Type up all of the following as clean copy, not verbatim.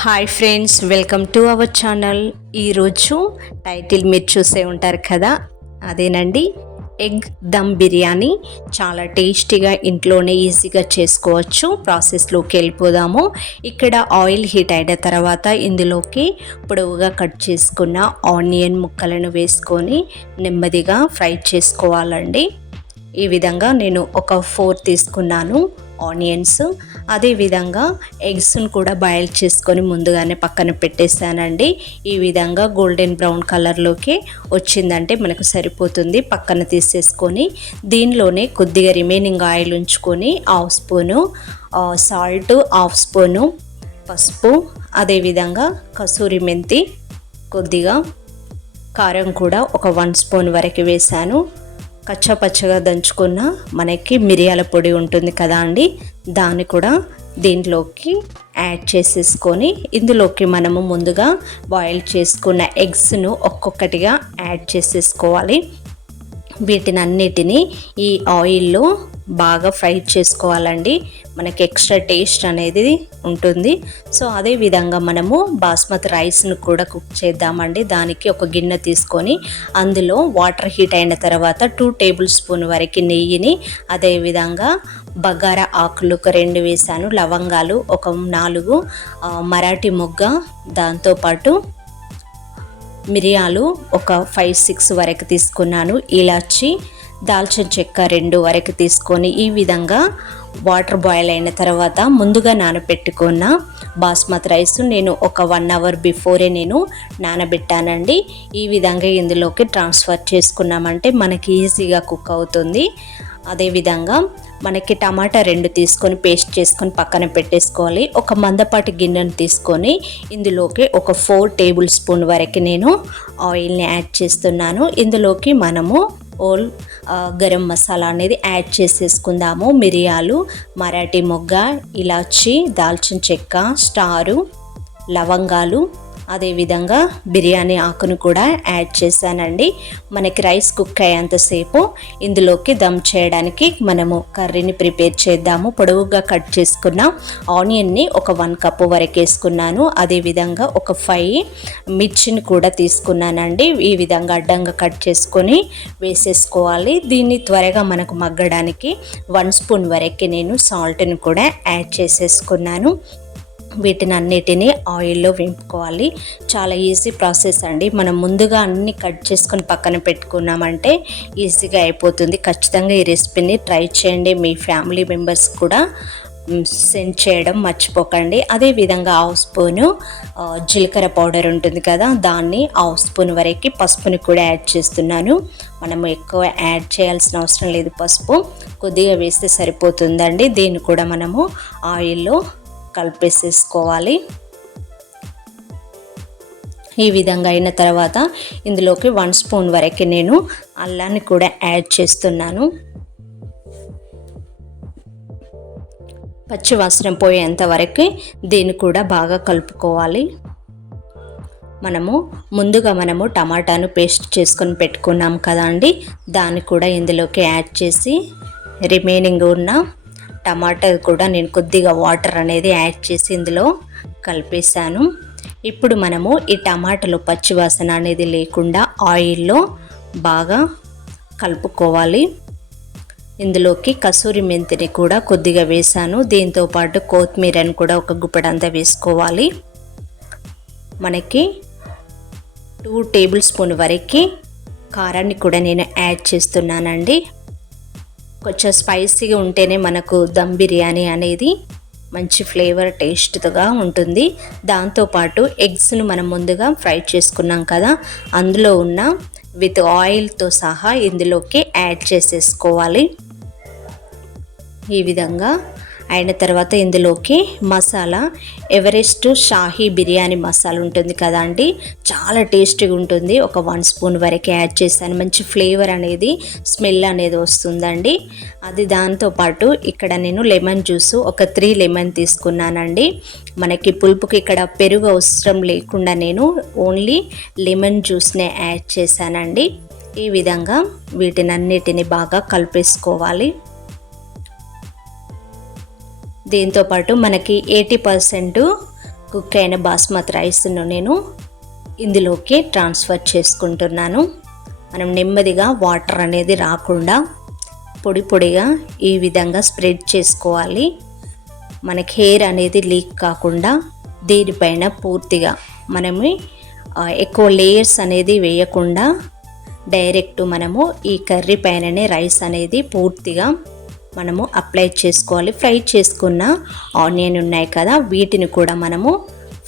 Hi friends, welcome to our channel. ఈరోజు title మీరు చూసే ఉంటారు కదా, అదేనండి ఎగ్ దమ్ బిర్యానీ. చాలా టేస్టీగా ఇంట్లోనే ఈజీగా చేసుకోవచ్చు. ప్రాసెస్లోకి వెళ్ళిపోదాము. ఇక్కడ ఆయిల్ హీట్ అయిన తర్వాత ఇందులోకి పొడవుగా కట్ చేసుకున్న ఆనియన్ ముక్కలను వేసుకొని నెమ్మదిగా ఫ్రై చేసుకోవాలండి. ఈ విధంగా నేను ఒక 4 తీసుకున్నాను ఆనియన్స్. అదేవిధంగా ఎగ్స్ను కూడా బాయిల్ చేసుకొని ముందుగానే పక్కన పెట్టేశానండి. ఈ విధంగా గోల్డెన్ బ్రౌన్ కలర్లోకి వచ్చిందంటే మనకు సరిపోతుంది. పక్కన తీసేసుకొని దీనిలోనే కొద్దిగా రిమైనింగ్ ఆయిల్ ఉంచుకొని 1/2 స్పూను సాల్ట్, 1/2 స్పూను పసుపు, అదేవిధంగా కసూరి మెంతి, కొద్దిగా కారం కూడా ఒక 1 స్పూన్ వరకు వేశాను. కచ్చాపచ్చగా దంచుకున్న మనకి మిరియాల పొడి ఉంటుంది కదా అండి, దాన్ని కూడా దీంట్లోకి యాడ్ చేసేసుకొని ఇందులోకి మనము ముందుగా బాయిల్ చేసుకున్న ఎగ్స్ను ఒక్కొక్కటిగా యాడ్ చేసేసుకోవాలి. వీటిని అన్నిటినీ ఈ ఆయిల్లో బాగా ఫ్రై చేసుకోవాలండి. మనకి ఎక్స్ట్రా టేస్ట్ అనేది ఉంటుంది. సో అదే విధంగా మనము బాస్మతి రైస్ను కూడా కుక్ చేద్దామండి. దానికి ఒక గిన్నె తీసుకొని అందులో వాటర్ హీట్ అయిన తర్వాత 2 టేబుల్ స్పూన్ వరకు నెయ్యిని, అదేవిధంగా బగారా ఆకులు ఒక 2 వేసాను, లవంగాలు ఒక 4, మరాఠీ మొగ్గ, దాంతోపాటు మిరియాలు ఒక 5-6 వరకు తీసుకున్నాను, ఇలాచి, దాల్చిన చెక్క 2 వరకు తీసుకొని ఈ విధంగా వాటర్ బాయిల్ అయిన తర్వాత ముందుగా నానబెట్టుకున్న బాస్మతి రైస్ నేను ఒక 1 అవర్ బిఫోరే నేను నానబెట్టానండి. ఈ విధంగా ఇందులోకి ట్రాన్స్ఫర్ చేసుకున్నామంటే మనకి ఈజీగా కుక్ అవుతుంది. అదేవిధంగా మనకి టమాటా 2 తీసుకొని పేస్ట్ చేసుకొని పక్కన పెట్టేసుకోవాలి. ఒక మందపాటి గిన్నెను తీసుకొని ఇందులోకి ఒక 4 టేబుల్ స్పూన్ వరకు నేను ఆయిల్ని యాడ్ చేస్తున్నాను. ఇందులోకి మనము గరం మసాలా అనేది యాడ్ చేసేసుకుందాము. మిరియాలు, మరాఠీ మొగ్గ, ఇలాచి, దాల్చిన చెక్క, స్టారు, లవంగాలు, అదేవిధంగా బిర్యానీ ఆకును కూడా యాడ్ చేశానండి. మనకి రైస్ కుక్ అయ్యేంతసేపు ఇందులోకి దమ్ చేయడానికి మనము కర్రీని ప్రిపేర్ చేద్దాము. పొడవుగా కట్ చేసుకున్న ఆనియన్ని ఒక 1 కప్పు వరకు వేసుకున్నాను. అదేవిధంగా ఒక 5 మిర్చిని కూడా తీసుకున్నానండి. ఈ విధంగా అడ్డంగా కట్ చేసుకొని వేసేసుకోవాలి. దీన్ని త్వరగా మనకు మగ్గడానికి 1 స్పూన్ వరకు నేను సాల్ట్ని కూడా యాడ్ చేసేసుకున్నాను. వీటిని అన్నిటినీ ఆయిల్లో వేపుకోవాలి. చాలా ఈజీ ప్రాసెస్ అండి. మనం ముందుగా అన్ని కట్ చేసుకొని పక్కన పెట్టుకున్నామంటే ఈజీగా అయిపోతుంది. ఖచ్చితంగా ఈ రెసిపీని ట్రై చేయండి. మీ ఫ్యామిలీ మెంబర్స్ కూడా సెండ్ చేయడం మర్చిపోకండి. అదేవిధంగా 1/2 స్పూను జీలకర్ర పౌడర్ ఉంటుంది కదా, దాన్ని 1/2 స్పూన్ వరకు పసుపుని కూడా యాడ్ చేస్తున్నాను. మనము ఎక్కువ యాడ్ చేయాల్సిన అవసరం లేదు, పసుపు కొద్దిగా వేస్తే సరిపోతుందండి. దీన్ని కూడా మనము ఆయిల్లో కలిపేసేసుకోవాలి. ఈ విధంగా అయిన తర్వాత ఇందులోకి 1 స్పూన్ వరకు నేను అల్లాన్ని కూడా యాడ్ చేస్తున్నాను. పచ్చి వాసన పోయేంత వరకు దీన్ని కూడా బాగా కలుపుకోవాలి. ముందుగా మనము టమాటాను పేస్ట్ చేసుకొని పెట్టుకున్నాం కదా అండి, దాన్ని కూడా ఇందులోకి యాడ్ చేసి రిమైనింగ్ ఉన్న టమాటా కూడా నేను కొద్దిగా వాటర్ అనేది యాడ్ చేసి ఇందులో కలిపేశాను. ఇప్పుడు మనము ఈ టమాటాలో పచ్చివాసన అనేది లేకుండా ఆయిల్లో బాగా కలుపుకోవాలి. ఇందులోకి కసూరి మెంతిని కూడా కొద్దిగా వేసాను. దీంతోపాటు కొత్తిమీరని కూడా ఒక గుప్పెడంతా వేసుకోవాలి. మనకి 2 టేబుల్ స్పూన్ వరకు కారాన్ని కూడా నేను యాడ్ చేస్తున్నానండి. కొంచెం స్పైసీగా ఉంటేనే మనకు దమ్ బిర్యానీ అనేది మంచి ఫ్లేవర్ టేస్ట్గా ఉంటుంది. దాంతోపాటు ఎగ్స్ను మనం ముందుగా ఫ్రై చేసుకున్నాం కదా, అందులో ఉన్న విత్ ఆయిల్తో సహా ఇందులోకి యాడ్ చేసేసుకోవాలి. ఈ విధంగా అయిన తర్వాత ఇందులోకి మసాలా ఎవరెస్ట్ షాహీ బిర్యానీ మసాలా ఉంటుంది కదా అండి, చాలా టేస్టీగా ఉంటుంది. ఒక 1 స్పూన్ వరకు యాడ్ చేశాను. మంచి ఫ్లేవర్ అనేది, స్మెల్ అనేది వస్తుందండి. అది దాంతోపాటు ఇక్కడ నేను లెమన్ జ్యూస్ ఒక 3 లెమన్ తీసుకున్నానండి. మనకి పులుపుకి ఇక్కడ పెరుగు అవసరం లేకుండా నేను ఓన్లీ లెమన్ జ్యూస్నే యాడ్ చేశానండి. ఈ విధంగా వీటిని అన్నిటిని బాగా కలిపేసుకోవాలి. దీంతోపాటు మనకి 80% కుక్ అయిన బాస్మతి రైస్ను నేను ఇందులోకి ట్రాన్స్ఫర్ చేసుకుంటున్నాను. మనం నెమ్మదిగా వాటర్ అనేది రాకుండా పొడి పొడిగా ఈ విధంగా స్ప్రెడ్ చేసుకోవాలి. మనకి హెయిర్ అనేది లీక్ కాకుండా దీనిపైన పూర్తిగా మనము ఎక్కువ లేయర్స్ అనేది వేయకుండా డైరెక్ట్ మనము ఈ కర్రీ పైననే రైస్ అనేది పూర్తిగా మనము అప్లై చేసుకోవాలి. ఫ్రై చేసుకున్న ఆనియన్ ఉన్నాయి కదా, వీటిని కూడా మనము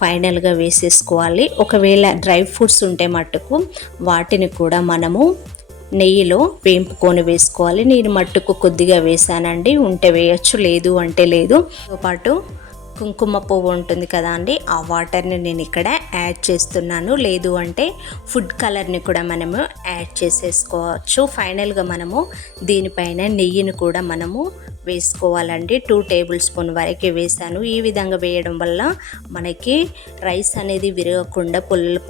ఫైనల్గా వేసేసుకోవాలి. ఒకవేళ డ్రై ఫ్రూట్స్ ఉంటే మట్టుకు వాటిని కూడా మనము నెయ్యిలో వేంపుకొని వేసుకోవాలి. నేను మట్టుకు కొద్దిగా వేసానండి, ఉంటే వేయచ్చు, లేదు అంటే లేదు. పాటు కుంకుమ పువ్వు ఉంటుంది కదా అండి, ఆ వాటర్ని నేను ఇక్కడ యాడ్ చేస్తున్నాను. లేదు అంటే ఫుడ్ కలర్ని కూడా మనము యాడ్ చేసేసుకోవచ్చు. ఫైనల్గా మనము దీనిపైన నెయ్యిని కూడా మనము వేసుకోవాలండి. 2 టేబుల్ స్పూన్ వరకు వేసాను. ఈ విధంగా వేయడం వల్ల మనకి రైస్ అనేది విరగకుండా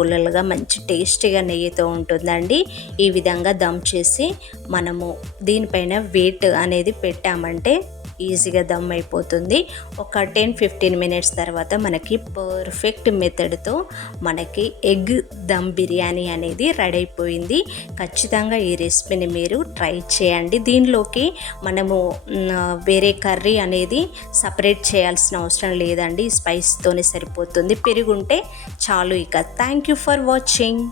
పుల్లలుగా మంచి టేస్టీగా నెయ్యితో ఉంటుందండి. ఈ విధంగా దమ్ చేసి మనము దీనిపైన వెయిట్ అనేది పెట్టామంటే ఈజీగా దమ్ అయిపోతుంది. ఒక 10-15 మినిట్స్ తర్వాత మనకి పర్ఫెక్ట్ మెథడ్తో మనకి ఎగ్ దమ్ బిర్యానీ అనేది రెడీ అయిపోయింది. ఖచ్చితంగా ఈ రెసిపీని మీరు ట్రై చేయండి. దీనిలోకి మనము వేరే కర్రీ అనేది సపరేట్ చేయాల్సిన అవసరం లేదండి, స్పైస్తోనే సరిపోతుంది. పెరుగుంటే చాలు. ఇక థ్యాంక్ యూ ఫర్ వాచింగ్.